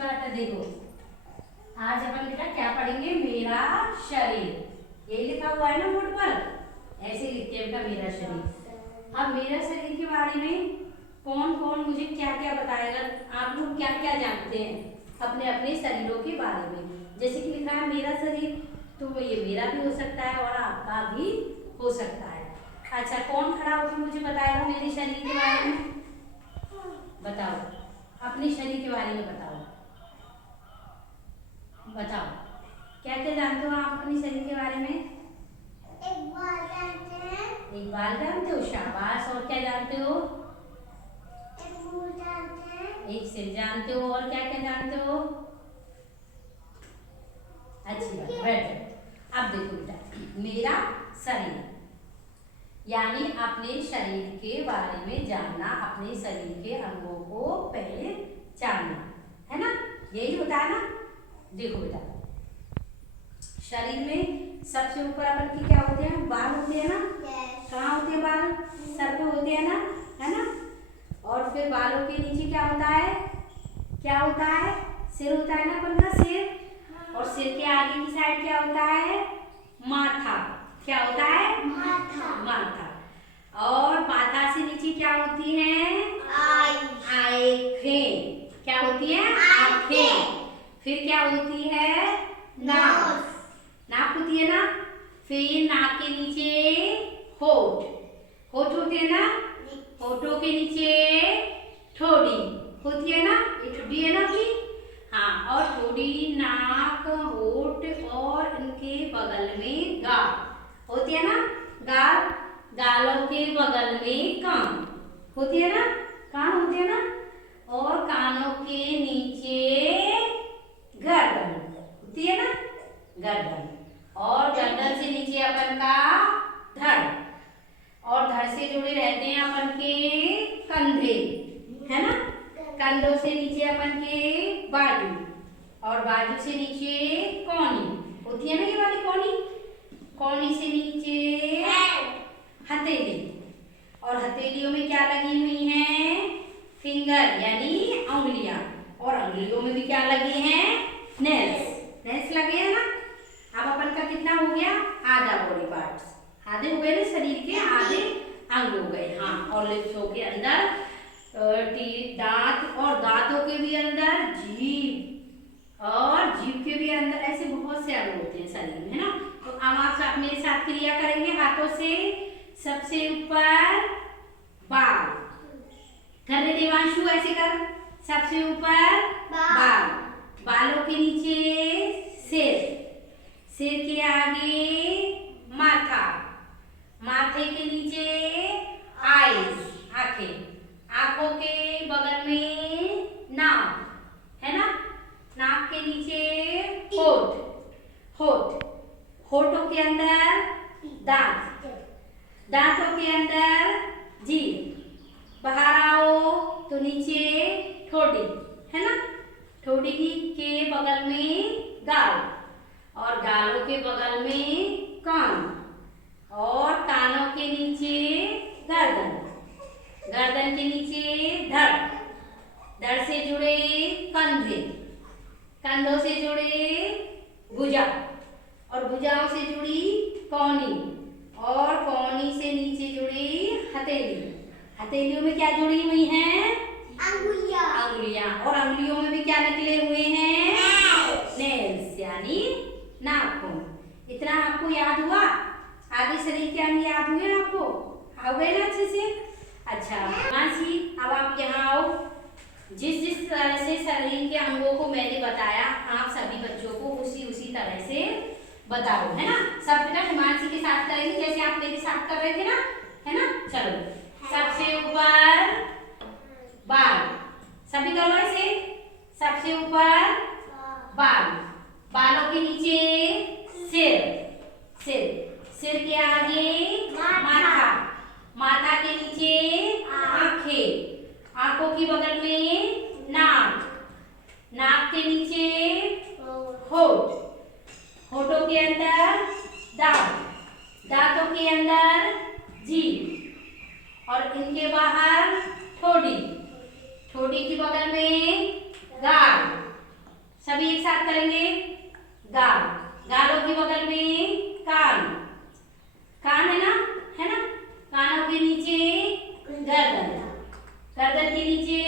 बात है, देखो आज अपन बेटा क्या पढ़ेंगे, मेरा शरीर। ये लिखा हुआ है ना बोर्ड पर, ऐसे लिखते हैं बेटा मेरा शरीर। अब मेरा शरीर के बारे में कौन कौन मुझे क्या क्या बताएगा, आप लोग क्या क्या जानते हैं अपने अपने शरीरों के बारे में। जैसे कि लिखा है मेरा शरीर, तो ये मेरा भी हो सकता है और आपका भी हो सकता है। अच्छा, कौन खड़ा होकर मुझे बताएगा मेरे शरीर के बारे में? बताओ, अपने शरीर के बारे में बताओ। बताओ क्या क्या जानते हो आप अपने शरीर के बारे में? एक बाल जानते हैं। एक बाल जानते हो, शाबाश। और क्या जानते हो? एक मुंह जानते हैं। एक सिर जानते हो। और क्या क्या जानते हो? अच्छी बात, बैठ जाओ। अब देखो बेटा, मेरा शरीर यानी अपने शरीर के बारे में जानना, अपने शरीर के अंगों को पहले जानना, है ना? यही होता है ना। देखो बेटा, शरीर में सबसे ऊपर अपन के क्या होते हैं? बाल होते हैं ना। कहाँ होते हैं बाल? सर पे होते हैं ना, है ना? और फिर बालों के नीचे क्या होता है? क्या होता है? सिर होता है ना अपन का, सिर। और सिर के आगे की साइड क्या होता है? माथा। क्या होता है? माथा। माथा। और माथा से नीचे क्या होती है? आंखें। क्या होती है? आंखें। फिर क्या होती है? नाक। नाक होती है ना। फिर नाक के नीचे होठ। होठ होते हैं ना। होठों के नीचे ठोड़ी होती है ना, ये ठोड़ी है ना आपकी। हाँ, और ठोड़ी, नाक, होठ और इनके बगल में गाल होती है ना। गाल, गालों के बगल में कान होती है ना, कान होते हैं ना। और कानों के नीचे गर्दन होती है ना, गर्दन। और गर्दन से नीचे अपन का धड़, और धड़ से जुड़े रहते हैं अपन के कंधे, है ना। कंधों से नीचे अपन के बाजू, और बाजू से नीचे कौनी होती है ना, ये वाली कौनी। कौनी से नीचे हथेली, और हथेलियों में क्या लगी हुई हैं? फिंगर यानी उंगलियां। और उंगलियों में भी क्या लगे हैं? नेल्स। नेल्स लगे हैं ना। अब अपन का कितना हो गया? आधा बॉडी पार्ट्स, आधे हो गए ना शरीर के, आधे अंग हो गए। हाँ, और लिप्सों के अंदर दांत, और दांतों के भी अंदर जीभ, और जीभ के भी अंदर, ऐसे बहुत से अंग होते हैं शरीर में, है ना। तो अब आप मेरे साथ क्रिया करेंगे हाथों से। सबसे ऊपर बाल, कर रहे देवांशु, ऐसे कर। सबसे ऊपर बाल, बालों के नीचे सिर, सिर के आगे माथा, माथे के नीचे आईज, आंखें, आंखों के बगल में नाक, है ना। नाक के नीचे होठ, होठ, होठों के अंदर दांत, दांतों के अंदर जीभ। बाहर आओ तो नीचे ठोड़ी, है ना। ठोड़ी के बगल में गाल, और गालों के बगल में कान, और कानों के नीचे गर्दन, गर्दन के नीचे धड़, धड़ से जुड़े कंधे, कंधों से जुड़े भुजा, और भुजाओं से जुड़ी कौनी, और कौनी से नीचे जुड़ी हथेली। हथेलियों में क्या जुड़ी हुई हैं? अंगुलियां। अंगुलियां। और अंगुलियों में भी क्या निकले हुए हैं? नेल्स यानी नाखून। इतना आपको याद हुआ? आगे शरीर के अंग याद हुए आपको? आ गए ना अच्छे से? अच्छा मानसी, अब आप यहाँ आओ। जिस जिस तरह से शरीर के अंगों को मैंने बताया, आप सभी बच्चों को उसी तरह से बताओ, है ना। सब बेटा हिमांशी के साथ करेंगे, जैसे आप मेरे साथ कर रहे थे ना, है ना। चलो, सबसे ऊपर बाल, सभी करो ऐसे। सबसे ऊपर बाल, बालों के नीचे सिर, सिर, सिर के आगे माथा, माथा के नीचे आंखें, आंखों की बगल में नाक, नाक के नीचे होठ, होठों के अंदर दांत, दांतों के अंदर जीभ, और इनके बाहर ठोड़ी, ठोड़ी के बगल में गाल, सभी एक साथ करेंगे। गाल, गालों के बगल में कान, कान है ना, है ना। कानों के नीचे गर्दन, गर्दन के नीचे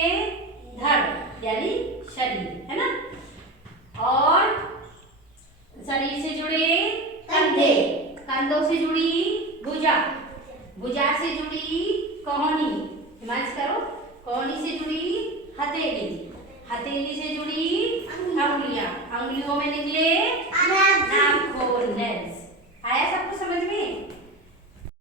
धड़ यानी शरीर, है ना। और शरीर से जुड़े कंधे, कंधों से जुड़ी भुजा, भुजा से जुड़ी कोहनी, इमेजिन करो, कोहनी से जुड़ी हथेली, हथेली से जुड़ी अंगुलियां, अंगुलियों में निकले नाखून, नेल्स। आया सब?